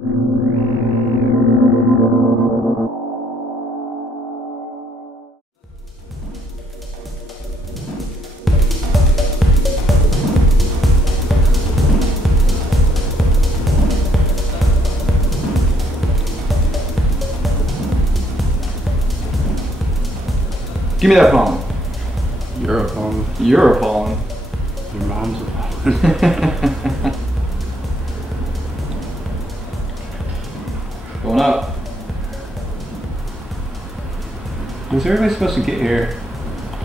Give me that phone. You're a phone. You're a phone. Your mom's a phone. Going up. When's everybody supposed to get here?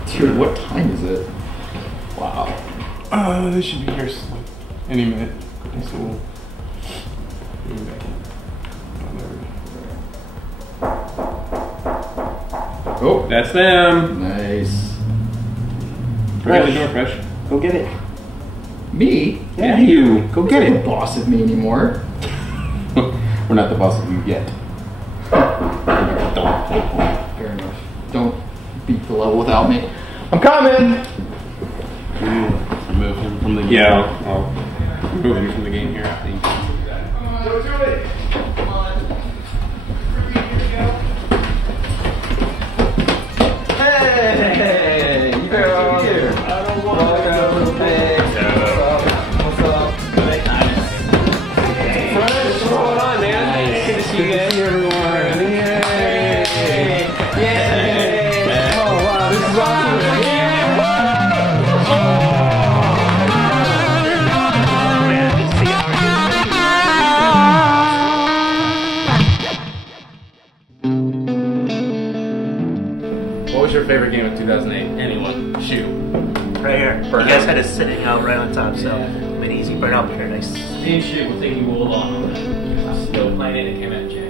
Dude, what time is it? Wow. They should be here any minute. So we'll be back in. Oh, that's them. Nice. Fresh. The door fresh. Go get it. Me? Yeah, you. Go get You're it. not the boss of me anymore. We're not the boss of you yet. Fair enough. Don't beat the level without me. I'm coming! Remove him from the game. Yeah, I'll remove him from the game here, I think. Go to it! Come on. Hey! You better be here. I don't want to go. Hey. What's up? Hey, what's going on, man? Nice. Good to see you guys. everyone. Yay! Oh wow, this is awesome! What was your favorite game of 2008? Anyone? Shoot. Right here. Burnout. You guys had it sitting out right on top, so made it easy. Burnout Paradise. Same shit will take you all long on that. I'm still playing it. It came out in January.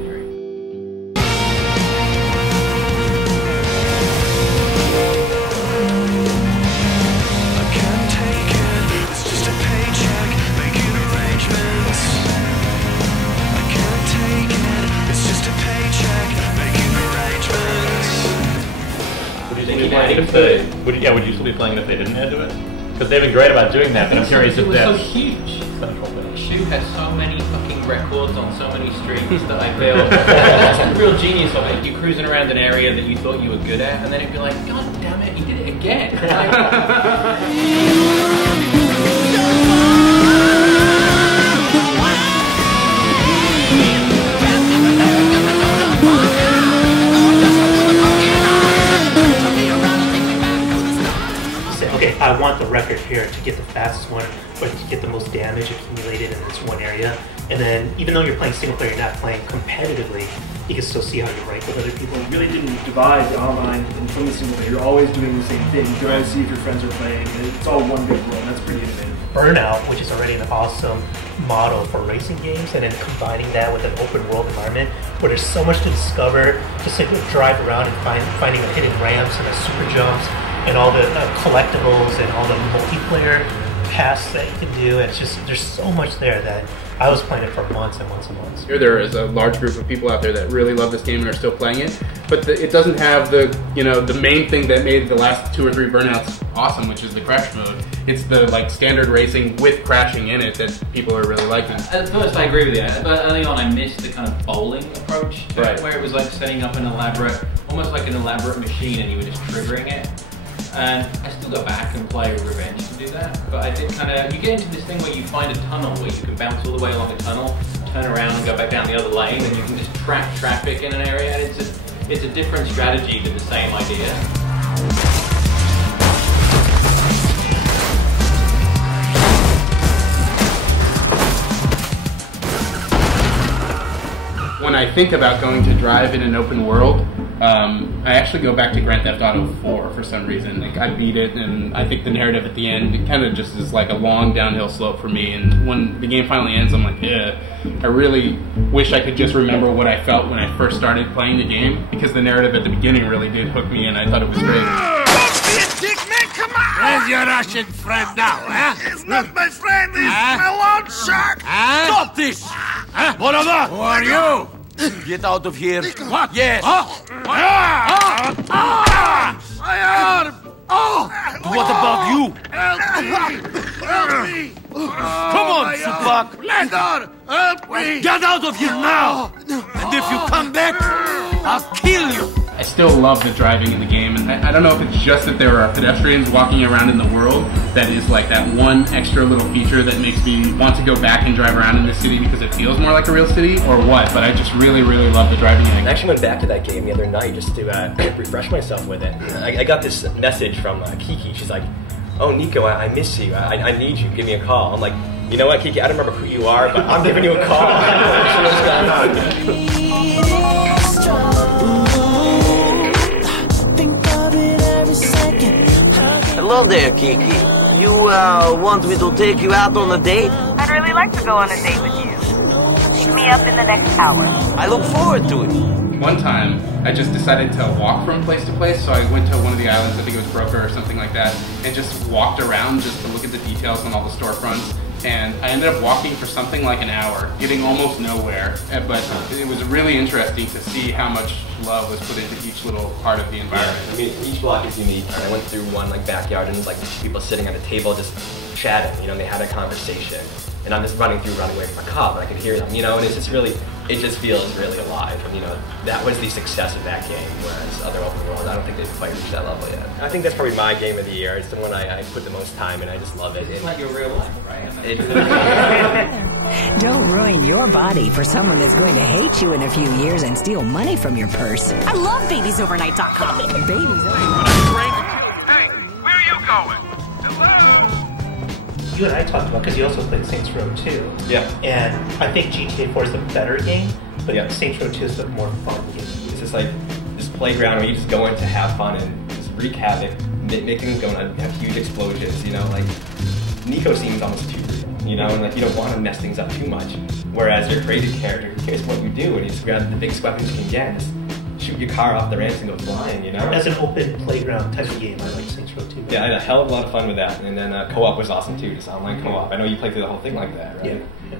Would you still be playing it if they didn't add to it? Because they've been great about doing that, but I'm curious if it was so that's huge. central thing. Shoe has so many fucking records on so many streams that I feel that's the real genius of it. You're cruising around an area that you thought you were good at, and then it'd be like, God damn it, he did it again. Okay, I want the record here to get the fastest one, or to get the most damage accumulated in this one area. And then, even though you're playing single player, you're not playing competitively, you can still see how you rank with other people. You really didn't divide the online and from the single player. You're always doing the same thing. You can always see if your friends are playing, and it's all one big world. That's pretty innovative. Burnout, which is already an awesome model for racing games, and then combining that with an open world environment where there's so much to discover, just like drive around and finding the hidden ramps and the super jumps and all the collectibles and all the multiplayer paths that you can do. It's just, there's so much there that I was playing it for months and months and months. There is a large group of people out there that really love this game and are still playing it, but it doesn't have the the main thing that made the last 2 or 3 Burnouts awesome, which is the crash mode. It's the standard racing with crashing in it that people are really liking. At first, I agree with you, but early on, I missed the kind of bowling approach to it, where it was like setting up an elaborate, almost like an elaborate machine, and you were just triggering it. And I still go back and play Revenge to do that, but I did you get into this thing where you find a tunnel where you can bounce all the way along a tunnel, turn around and go back down the other lane, and you can just track traffic in an area, and it's a different strategy to the same idea. When I think about going to drive in an open world, I actually go back to Grand Theft Auto 4 for some reason. I beat it, and I think the narrative at the end, it kind of just is like a long downhill slope for me. And when the game finally ends, I'm like, yeah. I really wish I could just remember what I felt when I first started playing the game, because the narrative at the beginning really did hook me, and I thought it was great. Don't be a dick, man! Come on! Where's your Russian friend now, huh? He's not my friend. He's my loan shark. Stop this! What of that? Who are you? Get out of here. What? Yes. Oh! What about you? Help me! Help me! Come on, Tupac! Leader, help me! Get out of here now! And if you come back, I'll kill you! I still love the driving in the game, and I don't know if it's just that there are pedestrians walking around in the world that is like that one extra little feature that makes me want to go back and drive around in the city because it feels more like a real city, or what, but I just really, really love the driving in it. I actually went back to that game the other night just to refresh myself with it. I got this message from Kiki. She's like, "Oh, Nico, I miss you. I need you. Give me a call." I'm like, "You know what, Kiki? I don't remember who you are, but I'm giving you a call." I know what's going on. Hello there, Kiki. You, want me to take you out on a date? I'd really like to go on a date with you. Pick me up in the next hour. I look forward to it. One time, I just decided to walk from place to place, so I went to one of the islands, I think it was Broker or something like that, and just walked around just to look at the details on all the storefronts. And I ended up walking for something like an hour, getting almost nowhere, but it was really interesting to see how much love was put into each little part of the environment. Yeah, I mean, each block is unique. I went through one like backyard and there's like people sitting at a table just chatting, you know, and they had a conversation. And I'm just running away from a cop, and I could hear them, you know, and it's just really, it just feels really alive. And, you know, that was the success of that game, whereas other open worlds, I don't think they've quite reached that level yet. I think that's probably my game of the year. It's the one I put the most time in. I just love it. It's like your real life, right? Don't ruin your body for someone that's going to hate you in a few years and steal money from your purse. I love babiesovernight.com. Babies Overnight. Hey, where are you going? You and I talked about, because you also played Saints Row 2. Yeah. And I think GTA 4 is the better game, but yeah. Saints Row 2 is the more fun game. It's just like this playground where you just go in to have fun and just wreak havoc, make things go on, have huge explosions, you know, like Nico seems almost too real, you know, and like you don't want to mess things up too much. Whereas your created character cares what you do, and you just grab the biggest weapons you can get and just shoot your car off the ramps and go flying, you know? As an open playground type of game, I like Saints Row 2. Yeah, I had a hell of a lot of fun with that. And then co-op was awesome too, just online co-op. I know you played through the whole thing like that, right? Yeah.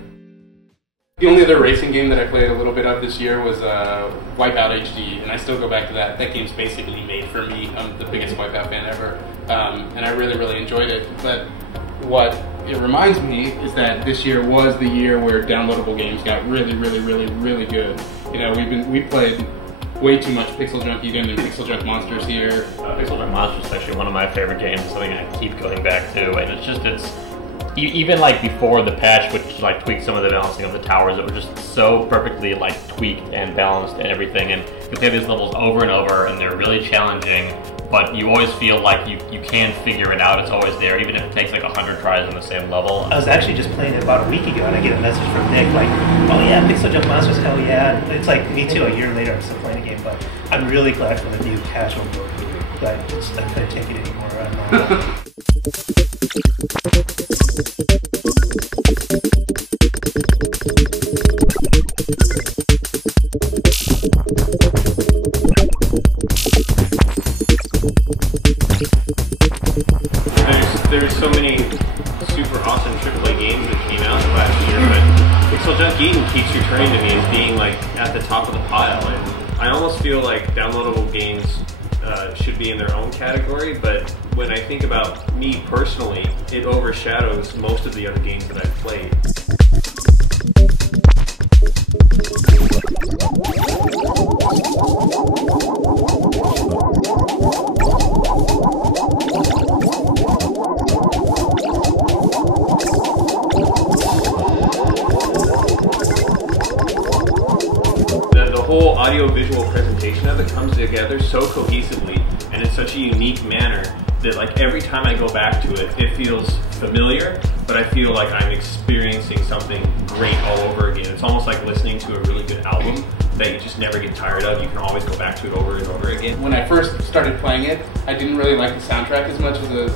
The only other racing game that I played a little bit of this year was Wipeout HD, and I still go back to that. That game's basically made for me. I'm the biggest Wipeout fan ever, and I really, really enjoyed it. But what it reminds me is that this year was the year where downloadable games got really, really, really, really good. You know, we played way too much Pixel Junk Eden and Pixel Junk Monsters here. Pixel Junk Monsters is actually one of my favorite games, something I keep going back to, and it's even like before the patch, which like tweaked some of the balancing of the towers, it was just so perfectly like tweaked and balanced and everything, and you play these levels over and over, and they're really challenging, but you always feel like you can figure it out. It's always there, even if it takes like 100 tries on the same level. I was actually just playing it about a week ago, and I get a message from Nick like, "Oh yeah, Pixel Junk Monsters, hell yeah!" It's like me too. A year later, I'm still playing the game, but I'm really glad for the new casual mode. But I couldn't take it anymore. There's so many super awesome AAA games that came out last year, but Pixel Junk Eden keeps returning to me as being like at the top of the pile, and I almost feel like downloadable games should be in their own category, but when I think about me personally, it overshadows most of the other games that I've played. The whole audio-visual presentation of it comes together so cohesively and in such a unique manner that like every time I go back to it, it feels familiar, but I feel like I'm experiencing something great all over again. It's almost like listening to a really good album that you just never get tired of. You can always go back to it over and over again. When I first started playing it, I didn't really like the soundtrack as much as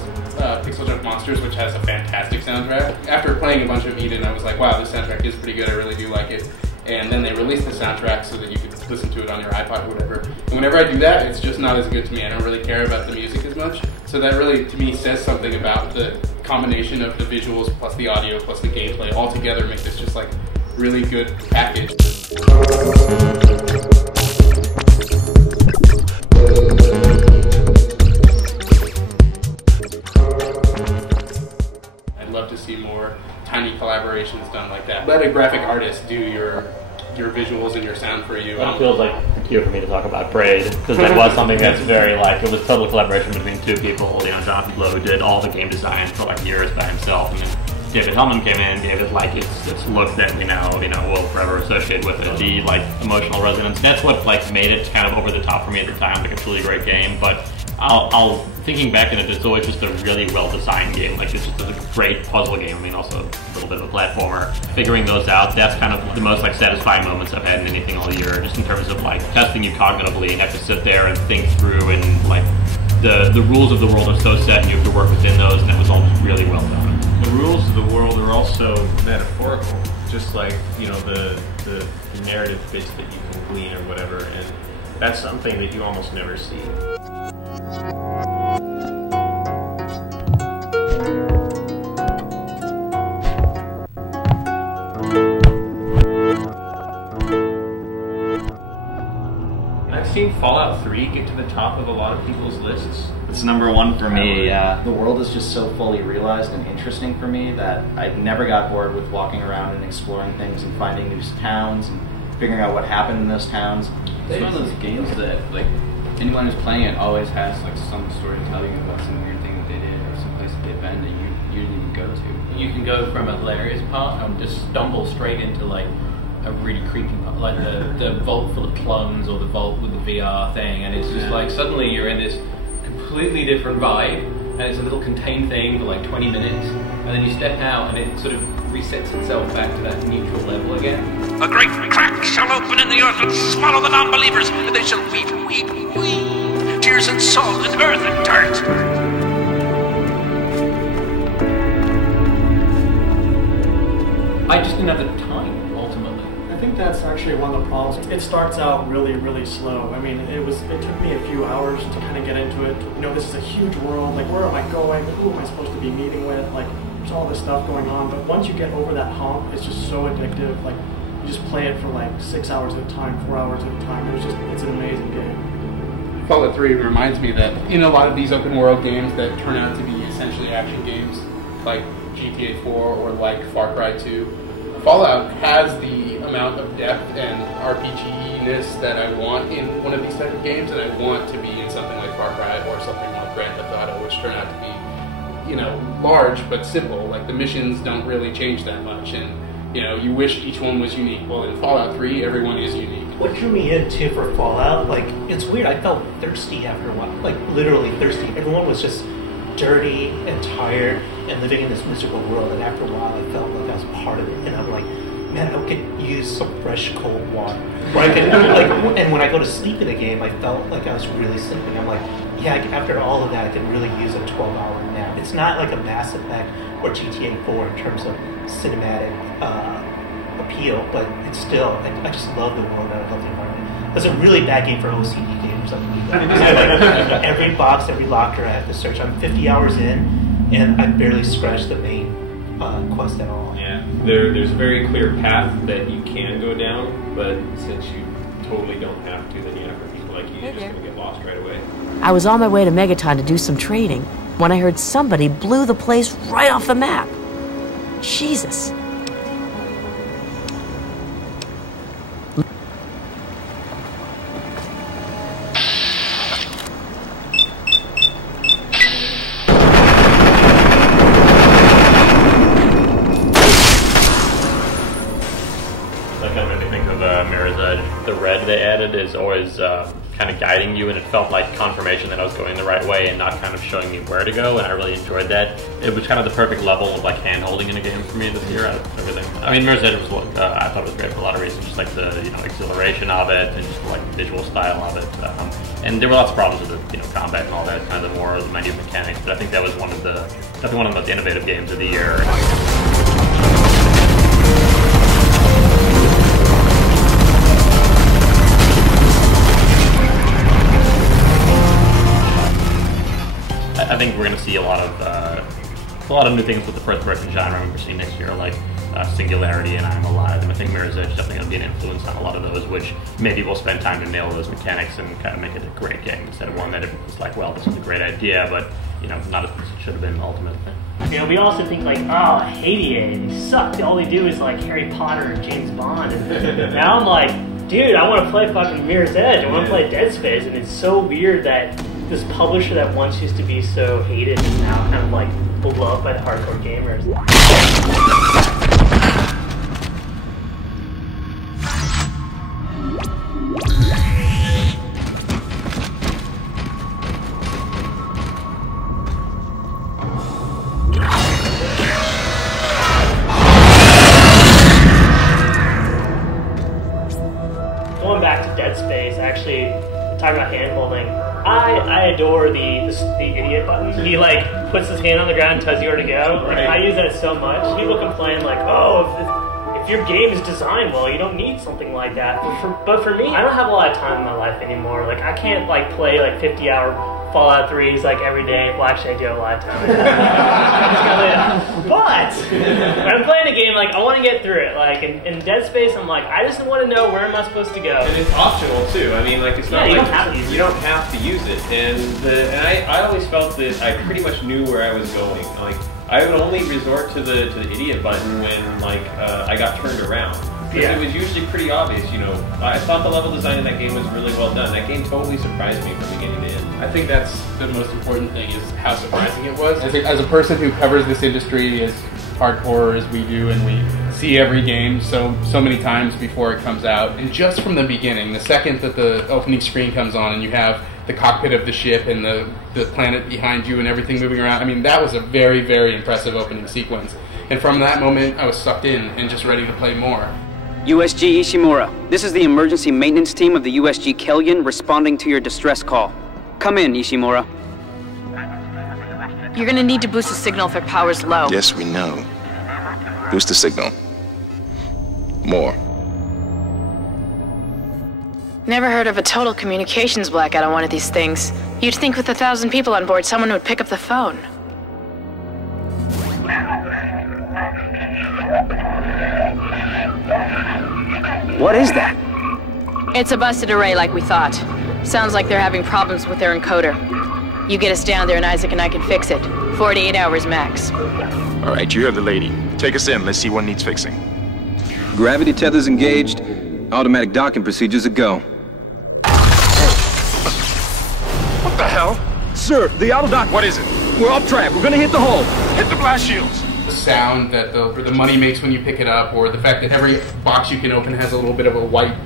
Pixel Junk Monsters, which has a fantastic soundtrack. After playing a bunch of Eden, I was like, wow, this soundtrack is pretty good, I really do like it. And then they released the soundtrack so that you could listen to it on your iPod or whatever. And whenever I do that, it's just not as good to me. I don't really care about the music as much. So that really, to me, says something about the combination of the visuals plus the audio plus the gameplay all together make this just like really good package. let a graphic artist do your visuals and your sound for you. It feels like a cue for me to talk about Braid, because that was something that's very like, it was total collaboration between two people. You know, Jonathan Blow did all the game design for like years by himself, and then David Hellman came in, gave it like its look that we now, will forever associate with it. The like emotional resonance. That's what like made it kind of over the top for me at the time, like a truly great game. But I'll thinking back on it, it's always just a really well-designed game. Like it's just a great puzzle game. I mean, also a little bit of a platformer. Figuring those out, that's kind of the most like satisfying moments I've had in anything all year. Just in terms of like testing you cognitively, and have to sit there and think through, and like the rules of the world are so set, and you have to work within those, and that was all just really well done. The rules of the world are also metaphorical, just like the narrative bits that you can glean or whatever, and that's something that you almost never see. I've seen Fallout 3 get to the top of a lot of people's lists. It's number one for me, yeah. The world is just so fully realized and interesting for me that I never got bored with walking around and exploring things and finding new towns and figuring out what happened in those towns. It's one of those games that, like, anyone who's playing it always has, like, some story to tell you about some weird thing that they did or some place that they've been that you didn't even go to. You can go from a hilarious part and just stumble straight into, like, a really creepy part, like the vault full of plums or the vault with the VR thing, and it's just like suddenly you're in this completely different vibe, and it's a little contained thing for like 20 minutes, and then you step out and it sort of resets itself back to that neutral level again. A great crack shall open in the earth and swallow the non-believers, and they shall weep, weep, weep, tears and salt and earth and dirt. I just didn't have the time. I think that's actually one of the problems. It starts out really, really slow. I mean, it took me a few hours to kind of get into it. This is a huge world. Like, where am I going? Who am I supposed to be meeting with? Like, there's all this stuff going on. But once you get over that hump, it's just so addictive. Like, you just play it for like 6 hours at a time, 4 hours at a time. It's an amazing game. Fallout 3 reminds me that in a lot of these open world games that turn out to be essentially action games, like GTA 4 or like Far Cry 2, Fallout has the amount of depth and RPG-ness that I want in one of these type of games, and I want to be in something like Far Cry or something like Grand Theft Auto, which turn out to be, large but simple. Like, the missions don't really change that much, and, you wish each one was unique. Well, in Fallout 3, everyone is unique. What drew me in, too, for Fallout, like, it's weird, I felt thirsty after a while. Like, literally thirsty. Everyone was just dirty and tired and living in this miserable world, and after a while I felt like I was part of it, and I'm like, man, I could use some fresh cold water. Or I could, and when I go to sleep in a game, I felt like I was really sleeping. I'm like, yeah, after all of that, I could really use a 12-hour nap. It's not like a Mass Effect or GTA 4 in terms of cinematic appeal, but it's still, I just love the world and I love the environment. It's a really bad game for OCD gamers. Every box, every locker I have to search. I'm 50 hours in, and I barely scratched the main quest at all. Yeah, there's a very clear path that you can go down, but since you totally don't have to, then for people like you, you're just going to get lost right away. I was on my way to Megaton to do some trading when I heard somebody blew the place right off the map. Jesus. Is always kind of guiding you, and it felt like confirmation that I was going the right way and not kind of showing me where to go, and I really enjoyed that. It was kind of the perfect level of like hand-holding in a game for me this year out of everything. I mean, Mirror's Edge was I thought it was great for a lot of reasons, just like the exhilaration of it and just like the visual style of it. And there were lots of problems with the combat and all that, kind of the more the minute mechanics, but I think that was definitely one of the most innovative games of the year. I think we're going to see a lot of new things with the first-person genre we're seeing next year. Like Singularity and I'm Alive. And I think Mirror's Edge definitely going to be an influence on a lot of those, which maybe we'll spend time to nail those mechanics and kind of make it a great game instead of one that everyone's like, well, this is a great idea, but not as it should have been ultimately. We also think like, oh, I hate EA, they suck. All they do is like Harry Potter and James Bond. And now I'm like, dude, I want to play fucking Mirror's Edge. I want to play Dead Space. And it's so weird that this publisher that once used to be so hated is now kind of like beloved by the hardcore gamers. Going back to Dead Space, actually, talking about hand holding, I adore the idiot button. He like puts his hand on the ground and tells you where to go. Like, I use that so much. People complain like, oh, if your game is designed well, you don't need something like that. But for me, I don't have a lot of time in my life anymore. Like I can't like play like 50-hour Fallout 3s like every day. Well, actually, I do have a lot of time. But when I'm playing a game, like I want to get through it. Like in Dead Space, I'm like, I just want to know where am I supposed to go. And it's optional too. I mean, like it's not you like don't have to use it. You don't have to use it. And I always felt that I pretty much knew where I was going. Like I would only resort to the idiot button when like I got turned around. Because it was usually pretty obvious, I thought the level design in that game was really well done. That game totally surprised me from beginning to end. I think that's the most important thing is how surprising it was. As a person who covers this industry as hardcore as we do, and we see every game so many times before it comes out, and just from the beginning, the second that the opening screen comes on and you have the cockpit of the ship and the planet behind you and everything moving around, I mean, that was a very, very impressive opening sequence. And from that moment, I was sucked in and just ready to play more. USG Ishimura, this is the emergency maintenance team of the USG Kellion responding to your distress call. Come in, Ishimura. You're gonna need to boost the signal if it power's low. Yes, we know. Boost the signal. More. Never heard of a total communications blackout on one of these things. You'd think with 1,000 people on board, someone would pick up the phone. What is that? It's a busted array like we thought. Sounds like they're having problems with their encoder. You get us down there and Isaac and I can fix it. 48 hours max. All right, you heard the lady. Take us in. Let's see what needs fixing. Gravity tethers engaged. Automatic docking procedures a go. What the hell? Sir, the auto dock. What is it? We're off track. We're gonna hit the hull. Hit the blast shields. The sound that the money makes when you pick it up, or the fact that every box you can open has a little bit of a white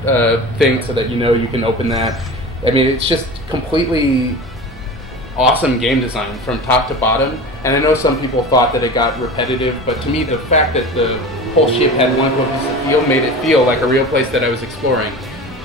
thing so that you can open that. I mean, it's just completely awesome game design from top to bottom. And I know some people thought that it got repetitive, but to me, the fact that the whole ship had one cohesive feel made it feel like a real place that I was exploring.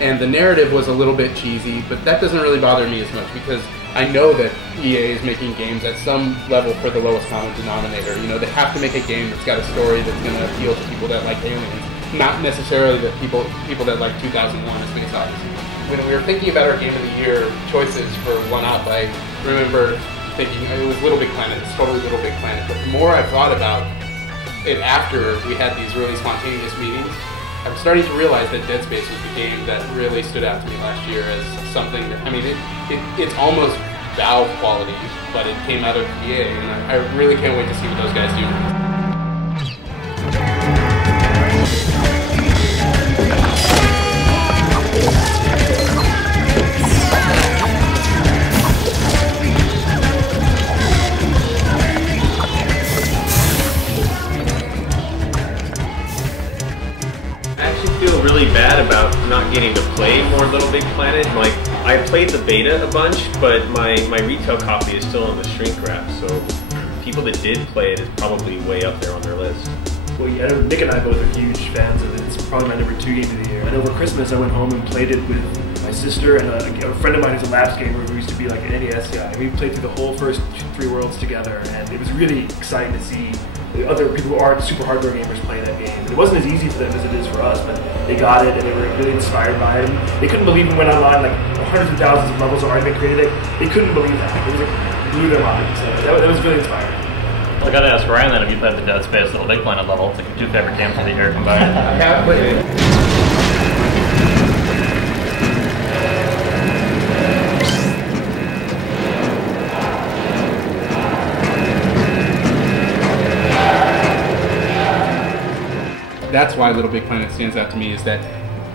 And the narrative was a little bit cheesy, but that doesn't really bother me as much because I know that EA is making games at some level for the lowest common denominator. They have to make a game that's got a story that's going to appeal to people that like aliens, not necessarily the people that like 2001: A Space Odyssey. When we were thinking about our Game of the Year choices for One Up, I remember thinking it was Little Big Planet. It's totally Little Big Planet. But the more I thought about it after we had these really spontaneous meetings, I'm starting to realize that Dead Space was the game that really stood out to me last year as something that, I mean, it's almost Valve quality, but it came out of EA, and I really can't wait to see what those guys do. Really bad about not getting to play more Little Big Planet. Like, I played the beta a bunch, but my retail copy is still on the shrink wrap, so people that did play it is probably way up there on their list. Well, yeah, I know Nick and I both are huge fans of it. It's probably my number 2 game of the year. And over Christmas, I went home and played it with my sister and a friend of mine who's a labs gamer who used to be like an NES guy. We played through the whole first 3 worlds together, and it was really exciting to see the other people who aren't super hardcore gamers play that game. And it wasn't as easy for them as it is for us, but they got it and they were really inspired by it. And they couldn't believe it went online, like hundreds of thousands of levels have already been created. They couldn't believe that. It was like blew their minds. So that was really inspiring. I gotta ask Ryan then if you played the Dead Space Little Big Planet level. It's like your two favorite games of the year combined. I have played it. That's why Little Big Planet stands out to me, is that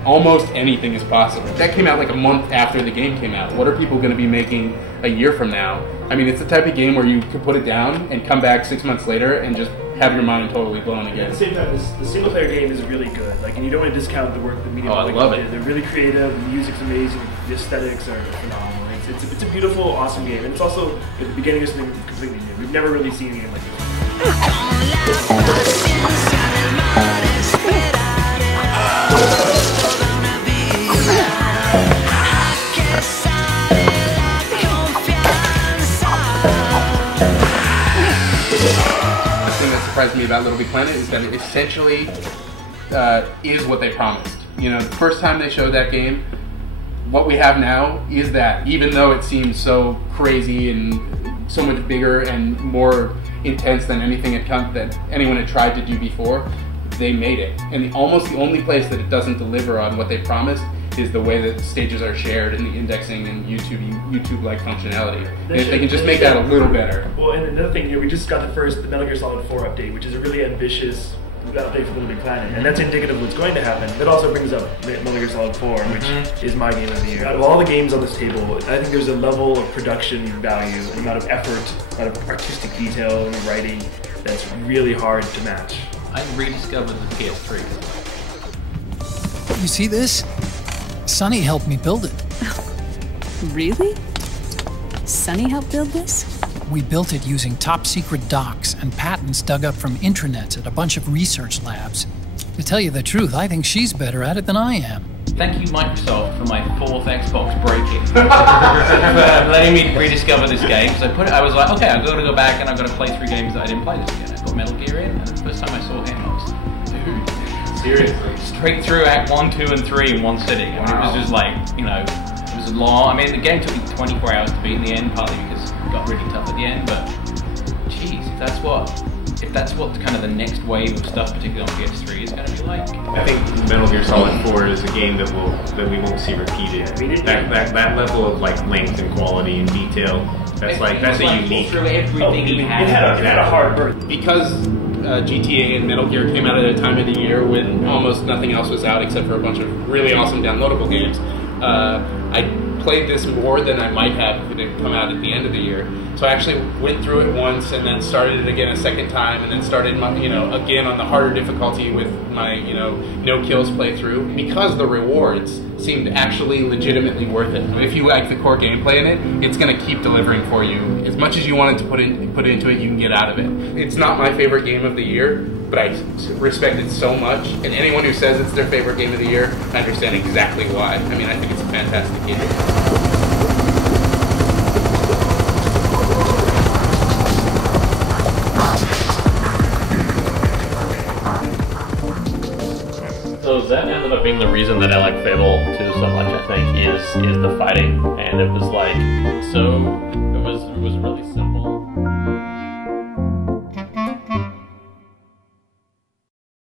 almost anything is possible. That came out like a month after the game came out. What are people going to be making a year from now? I mean, it's the type of game where you could put it down and come back 6 months later and just have your mind totally blown again. At the same time, the single player game is really good. Like, and you don't want to discount the work that Media I love it. They're really creative. The music's amazing. The aesthetics are phenomenal. It's a beautiful, awesome game, and it's also the beginning of something completely new. We've never really seen a game like this. Surprised me about Little Big Planet is that it essentially is what they promised. You know, the first time they showed that game, what we have now is that, even though it seems so crazy and so much bigger and more intense than anything that anyone had tried to do before, they made it. And almost the only place that it doesn't deliver on what they promised is the way that stages are shared and the indexing and YouTube-like functionality. If they can just make that a little better. Well, and another thing, we just got the Metal Gear Solid 4 update, which is a really ambitious update for Little Big Planet, and that's indicative of what's going to happen. That also brings up Metal Gear Solid 4, which is my game of the year. Out of all the games on this table, I think there's a level of production value, an amount of effort, a lot of artistic detail and writing that's really hard to match. I rediscovered the PS3. You see this? Sonny helped me build it. Really? Sonny helped build this? We built it using top-secret docs and patents dug up from intranets at a bunch of research labs. To tell you the truth, I think she's better at it than I am. Thank you, Microsoft, for my 4th Xbox breaking. For letting me rediscover this game. So I was like, okay, I've got to go back and I've got to play 3 games that I didn't play this again. I got Metal Gear in, and the first time I saw him, I was, dude, seriously. Straight through Act 1, 2, and 3 in one sitting. I mean, it was just like, you know, it was long. I mean, the game took me 24 hours to beat in the end, partly because it got really tough at the end, but geez, if that's what kind of the next wave of stuff, particularly on PS3, is going to be like. I think Metal Gear Solid 4 is a game that we won't see repeated. That level of like length and quality and detail, that's a unique. Through everything he had. It had a hard birth. Because GTA and Metal Gear came out at a time of the year when almost nothing else was out except for a bunch of really awesome downloadable games. I played this more than I might have if it didn't come out at the end of the year. So I actually went through it once and then started it again a second time and then started my, again on the harder difficulty with my, no kills playthrough, because the rewards seemed actually legitimately worth it. If you like the core gameplay in it, it's going to keep delivering for you. As much as you wanted to put into it, you can get out of it. It's not my favorite game of the year, but I respect it so much. And anyone who says it's their favorite game of the year, I understand exactly why. I mean, I think it's a fantastic game. So that ended up being the reason that I like Fable 2 so much, I think, is the fighting. And it was like, it was really